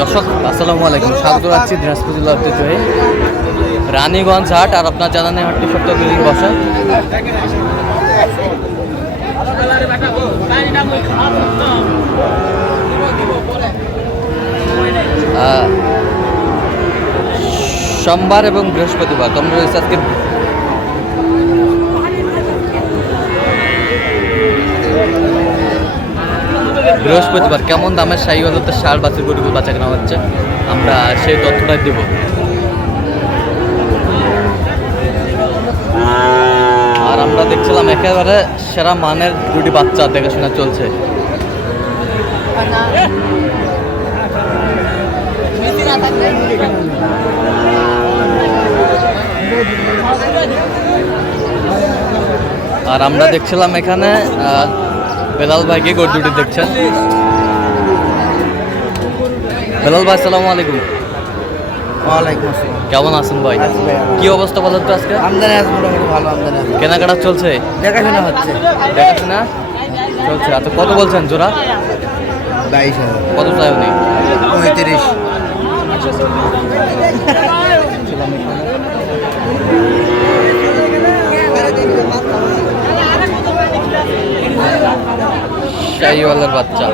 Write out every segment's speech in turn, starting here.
দর্শক আসসালামু আলাইকুম। স্বাগত রাখছি দিনাজপুর জেলা ঐতিহ্যবাহী রানীগঞ্জ হাট আর আপনার জানানে হাটটি সপ্তাহ দিন বসে। সোমবার এবং বৃহস্পতিবার তোমরা রয়েছে আজকে বৃহস্পতিবার কেমন দামের হলতে সার বাছুর গরুগুলো বাচ্চা কেনা হচ্ছে, আমরা সেই তথ্যটাই দেব। আর আমরা দেখছিলাম একেবারে সেরা মানের দুটি বাচ্চা দেখাশোনা চলছে। আর আমরা দেখছিলাম এখানে বেলাল ভাইকে গরু দুটি দেখছেন? বেলাল ভাই আসসালামু আলাইকুম। ওয়ালাইকুম আসসালাম। কেমন আছেন ভাই? ভাই, কি অবস্থা বলেন তো আজকে? আমদানি আছে মোটামুটি ভালো আমদানি আছে। কেনাকাটা চলছে? দেখাশোনা হচ্ছে। দেখাশোনা? চলছে। আচ্ছা কত বলছেন জোড়া? বাইশ হাজার। কত চাই উনি? পঁয়ত্রিশ। শাহিওয়ালার বাচ্চা।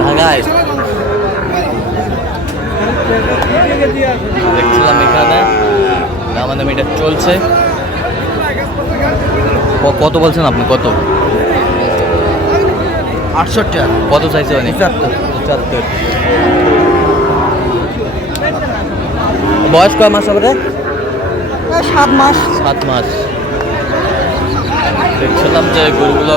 ঢাকায় দেখছিলাম এখানে। আমাদের এটা চলছে। কত বলছেন আপনি? কত? আটষট্টি। কত চাইছে উনি? পঁচাত্তর। বয়স কয় মাস হবে? সাত মাস। সাত মাস। দেখছিলাম যে গরুগুলো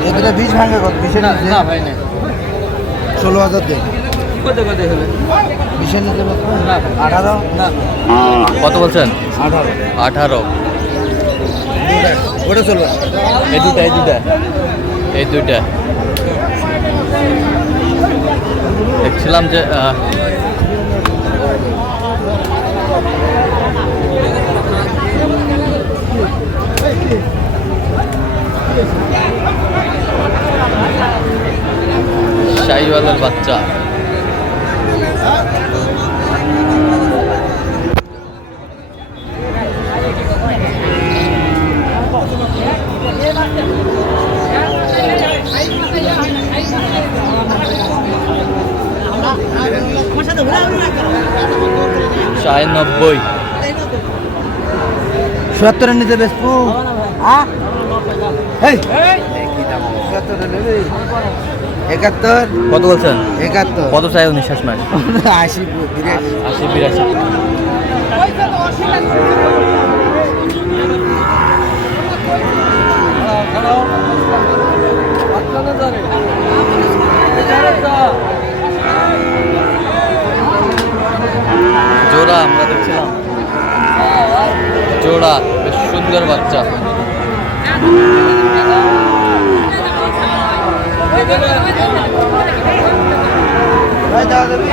এই দুটো বিশ ভাঙবে কত? বিশের নিচে ষোলো হাজার দেয় বিশের নিচে কত? আঠারো? না। কত বলছেন? আঠারো। আঠারো। দুটা ওটা চলবে। এই দুটা এই দুটা এই দুইটা। দেখছিলাম যে আহ, শাহিওয়ালার বাচ্চা। সাড়ে নব্বই। সত্তরের নিচে নেবে একাত্তর? কত বলছেন? একাত্তর। কত চাই উনি শেষ মাস? আশি বিরাশি। আশি বিরাশি। জোড়া আমরা দেখছিলাম। জোড়া বেশ সুন্দর বাচ্চা। ভাই দাও দেবি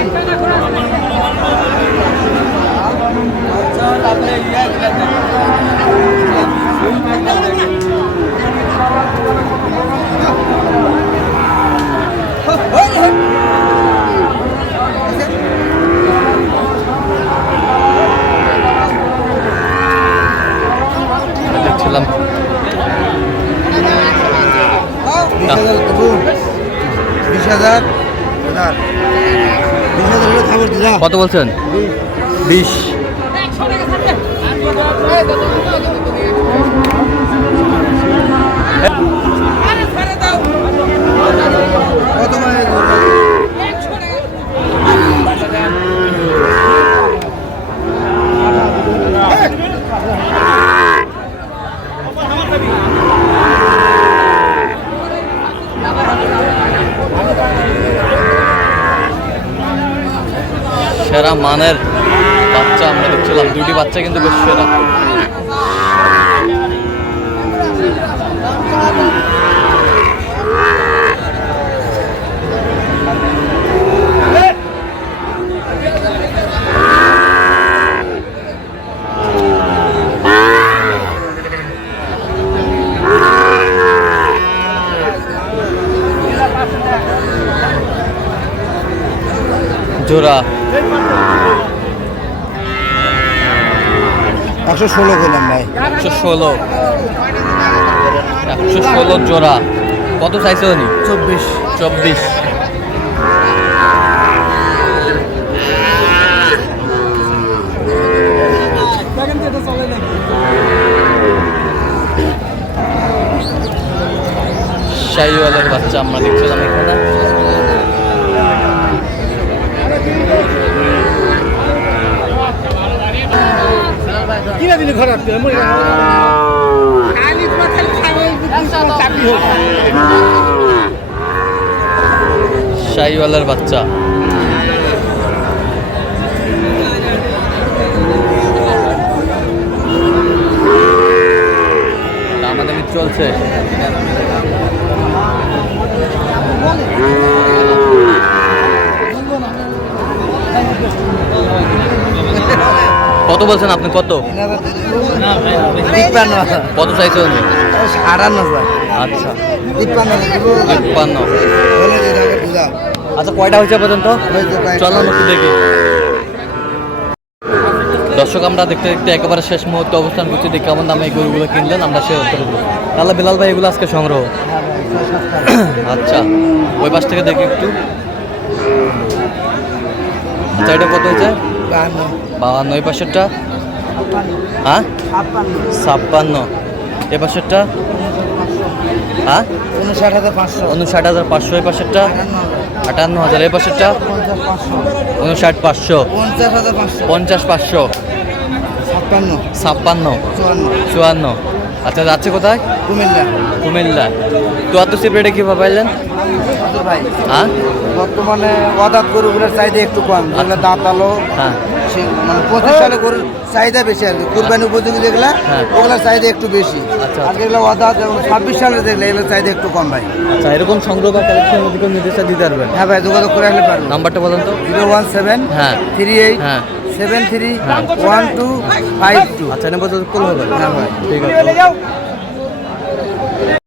দেখছিলাম বিশ হাজার দেবো বিশ হাজার দাদা বিশ হাজার হলে খাবার দিদা কত বলছেন? বিশ কত মানে সেরা মানের বাচ্চা আমরা দেখছিলাম। দুটি বাচ্চা কিন্তু বেশ সেরা। জোড়া। একশো ষোলো করলাম ভাই। একশো ষোলো। একশো ষোলো জোড়া। কত চাইছে উনি? চব্বিশ। চব্বিশ। শাহিওয়ালের বাচ্চা আমরা দেখছিলাম এখানে। কিনা দিলি খারাপ শাহিওয়ালার বাচ্চা। আমাদের চলছে কত বলছেন আপনি? কত? কত চাইছে উনি? আটান্ন আচ্ছা। তিপ্পান্ন। আচ্ছা কয়টা হয়েছে পর্যন্ত। চলো একটু দেখি। দর্শক আমরা দেখতে দেখতে একেবারে শেষ মুহূর্তে অবস্থান করছি। দেখি কেমন দামে এই গরুগুলো কিনলেন আমরা সে উত্তর তাহলে বিলাল ভাই এগুলো আজকে সংগ্রহ? আচ্ছা ওই পাশ থেকে দেখি একটু। আচ্ছা এটা কত হয়েছে? বাহান্ন। এই পাশেরটা? হ্যাঁ? ছাপ্পান্ন। এ পাশেরটা? হ্যাঁ? উনষাট হাজার পাঁচশো। উনষাট হাজার পাঁচশো এই পাশেরটা? আটান্ন হাজার এই পাশেরটা? উনষাট পাঁচশো। পঞ্চাশ হাজার পাঁচশো। পঞ্চাশ পাঁচশো। ছাপ্পান্ন। ছাপ্পান্ন। চুয়ান্ন। আচ্ছা যাচ্ছে কোথায়? কুমিল্লা। কুমিল্লা। চুয়াত্তর সিপ রেটে কীভাবে পাইলেন? ভাই। হ্যাঁ? বর্তমানে ওয়াদাত গরুগুলোর চাহিদা একটু কম যেগুলো আচ্ছা। দাঁত আলো হ্যাঁ। মানে পঁচিশ সালে গরুর চাহিদা বেশি আর কি কুরবানি উপযোগী যেগুলা হ্যাঁ। ওগুলোর চাহিদা একটু বেশি। আচ্ছা, আর যেগুলো ওয়াদাত এবং ছাব্বিশ সালে দেখলে এগুলোর চাহিদা একটু কম ভাই। আচ্ছা এরকম সংগ্রহ বা কালেকশন কেউ নির্দেশটা দিতে পারবেন? হ্যাঁ ভাই যোগাযোগ করে আসলে পারব। নাম্বারটা বলেন তো। জিরো ওয়ান সেভেন হ্যাঁ। থ্রি এইট হ্যাঁ। সেভেন থ্রি হ্যাঁ। One two five two. আচ্ছা বলতে কল হবে। হ্যাঁ ভাই। ঠিক আছে।